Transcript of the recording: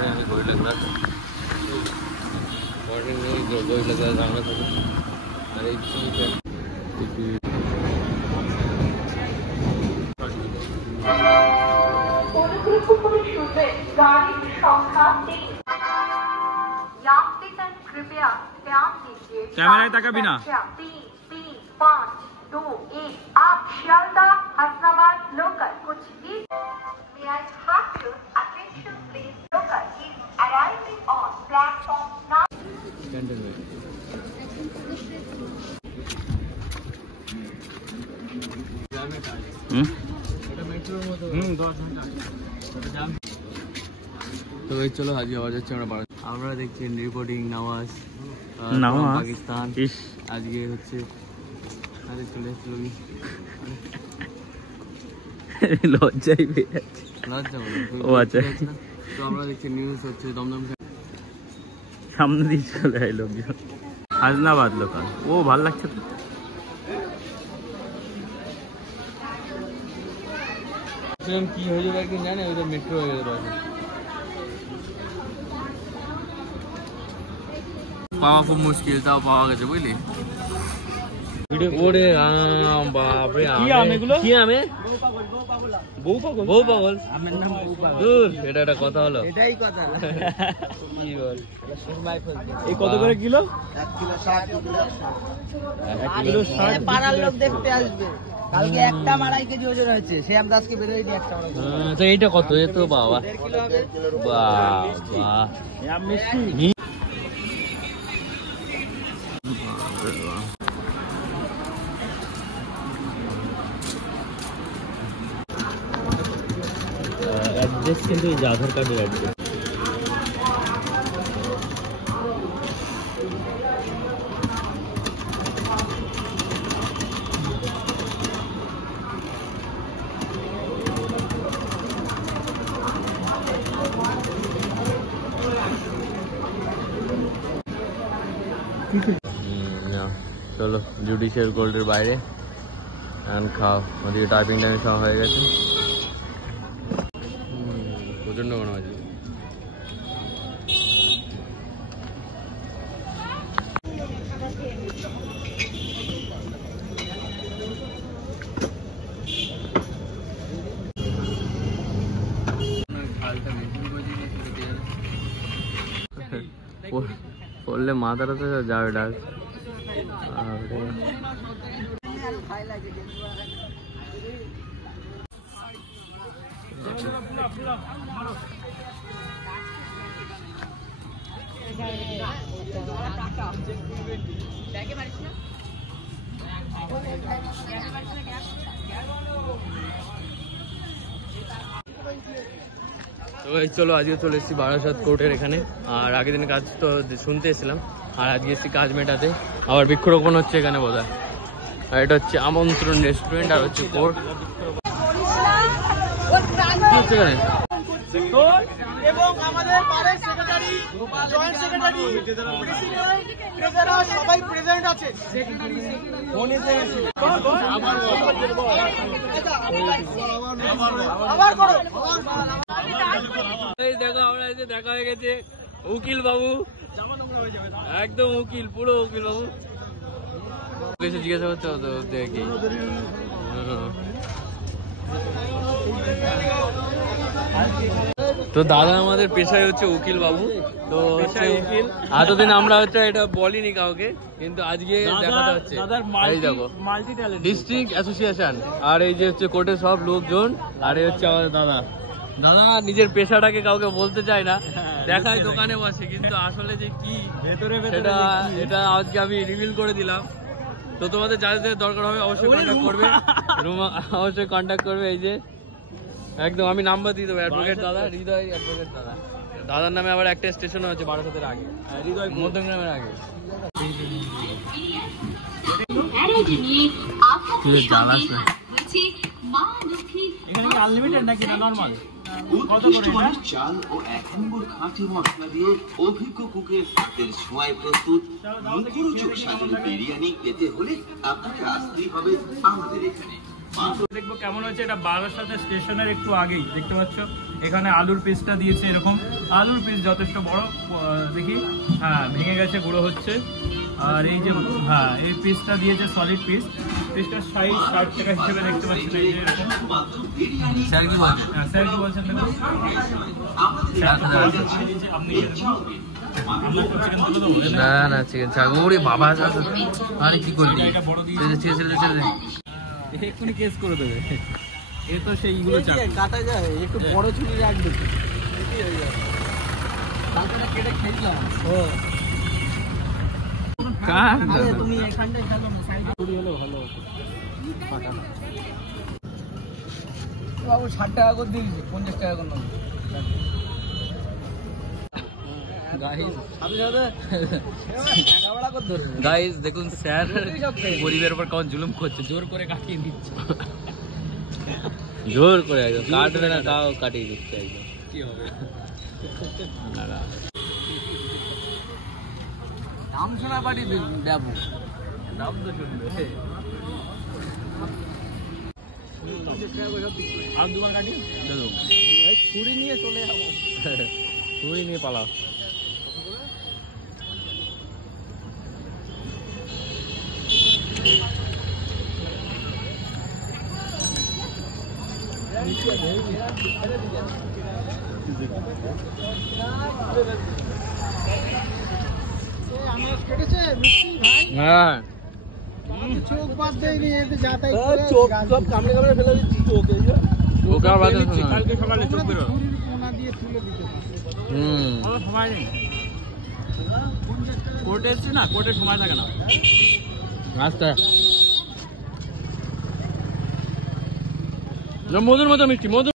ভাই আমি gorilla glass morning gorilla glass আমরা থাকি আর এই कैमरा तक भी ना 3-3-5-2-1 आप शियालदा हसनाबाद लोकल कुछ भी may I have your attention please local is arriving on platform now तो भाई चलो आज आवाज যাচ্ছে আমরা দেখছি রিপোর্টিং নওয়াজ পাকিস্তান আজকে হচ্ছে আরে চলে আসলো লজ্জাই পেয়ে যাচ্ছে লজ্জা ও আচ্ছা তো আমরা দেখছি নিউজ হচ্ছে দমদম সামনে দিয়ে চলে আই লোকজন হাসনাবাদ লোকাল ও ভালো লাগছে তো কি হয়ে যাবে একদিন জানে ওই তো মেট্রো হয়ে গেল পাওয়া খুব মুশকিল তাও পাওয়া গেছে বুঝলি ওরে রাম বাপ রে কি আমে বউ পাগল আমের নাম বউ পাগল দূর এটা একটা কথা হলো এটাই কথা কি বল এই কত করে কিলো 1 কিলো 60 কিলো 60 পাড়ার লোক দেখতে আসবে কালকে একটা 2.5 কেজি ওজন হয়েছে সে আমরা আজকে বের হইনি একটা তো এইটা কত এ তো বাবা 1.5 কিলো হবে বাবা আম মিষ্টি एड्रेस কিন্তু এই আধার কার্ডের অ্যাড্রেস চলো জুডিশিয়াল কোর্টের বাইরে এখন খাও ওদিকে টাইপিং টাইম সব হয়ে গেছে প্রচন্ড গরম আছে পড়লে মাথাটা তো যাবে ডাক চলো আজকে চলে এসেছি বারাসাত কোর্টের এখানে আর আগের দিন কাজ তো শুনতে এসেছিলাম আর আজকে এসেছি কাজ মেটাতে আবার বৃক্ষরোপণ হচ্ছে এখানে বোধহয় আর এটা হচ্ছে আমন্ত্রণ রেস্টুরেন্ট আর হচ্ছে কোর্ট এখানে এবং আমাদের পাড়ার সেক্রেটারি জয়েন্ট সেক্রেটারি প্রেসিডেন্ট সবাই প্রেজেন্ট আছে দেখো আমরা এসে দেখা হয়ে গেছে উকিল বাবু একদম উকিল পুরো উকিল বাবু কিছু জিজ্ঞাসা করতে হতো দেখি তো দাদা আমাদের পেশায় হচ্ছে উকিল বাবু তো এতদিন আমরা হচ্ছে এটা বলিনি কাউকে কিন্তু আজকে দেখাতে হচ্ছে এই দেখো ডিস্ট্রিক্ট অ্যাসোসিয়েশন আর এই যে হচ্ছে কোর্টের সব লোকজন আর এই হচ্ছে আমাদের দাদা দাদা নিজের পেশাটাকে কাউকে বলতে চায় না দেখায় দোকানে বসে কিন্তু আসলে যে কি সেটা এটা আজকে আমি রিভিল করে দিলাম তো তোমাদের যাদের দরকার হবে অবশ্যই কন্ট্যাক্ট করবে অবশ্যই কন্ট্যাক্ট করবে এই যে একদম আমি নাম্বার দিয়ে দেবো অ্যাডভোকেট দাদা হৃদয় অ্যাডভোকেট দাদা দাদার নামে আবার একটা স্টেশন আছে বারাসাতের আগে হৃদয় মধ্যমগ্রামের আগে আনলিমিটেড নাকি না নরমাল উৎকৃষ্ট মানের চাল ও 1 নম্বর খাঁটি মশলা দিয়ে অভিজ্ঞ কুকের হাতের ছোঁয়ায় প্রস্তুত মুখরোচক স্বাদের বিরিয়ানি পেতে হলে আপনাকে আসতেই হবে আমাদের এখানে। দেখবো কেমন হচ্ছে এটা বারাসাত স্টেশনের একটু আগেই দেখতে পাচ্ছ এখানে আলুর পিসটা দিয়েছে এরকম, আলুর পিস যথেষ্ট বড়, দেখি হ্যাঁ ভেঙে গেছে, গুঁড়ো হচ্ছে। আর এই যে হ্যাঁ এই পিসটা দিয়েছে সলিড পিস, পিসটার সাইজ 60 টাকা হিসেবে দেখতে পাচ্ছেন। এই যে এরকম। স্যার কি বলছেন? হ্যাঁ স্যার কি বলছেন দেখুন। আপনি না না চিকেন ছাগল, ওরে বাবা আরে কি করলি? ছেড়ে এক্ষুনি কেস করে দেবে। এ তো সেইগুলো কাটা যায়, একটু বড় ছুরি রাখবে। কাটাটা কেটে খেলাম। ও আরে তুমি এখানটায় খেলো না, সাইডে ছুরি হলো ভালো হতো। কাটা বাবু 60 টাকা করে দিয়েছি, 50 টাকা করে নাও। গাইস দেখুন স্যার গরিবের উপর কেমন জুলুম করছে, জোর করে কাটিয়ে দিচ্ছে, জোর করে একদম কাটবে না তাও কাটিয়ে দিচ্ছে একদম। কি হবে দাম শোনা পাটি দেবো, দাম তো শুনবে। আর দুবার কাটি ছুরি নিয়ে চলে যাবো, ছুরি নিয়ে পালাও। হ্যাঁ চোখ বাদ দেয়নি, চোখ সব কামড়ে কামড়ে ফেলে দিচ্ছি চোখে। ওকে আর বাদ দিচ্ছি, কালকে সকালে চোখ বেরো। সময় নেই, কোর্টে এসছি না, কোর্টে সময় থাকে না। আচ্ছা মধুর মতো মিষ্টি, মধুর।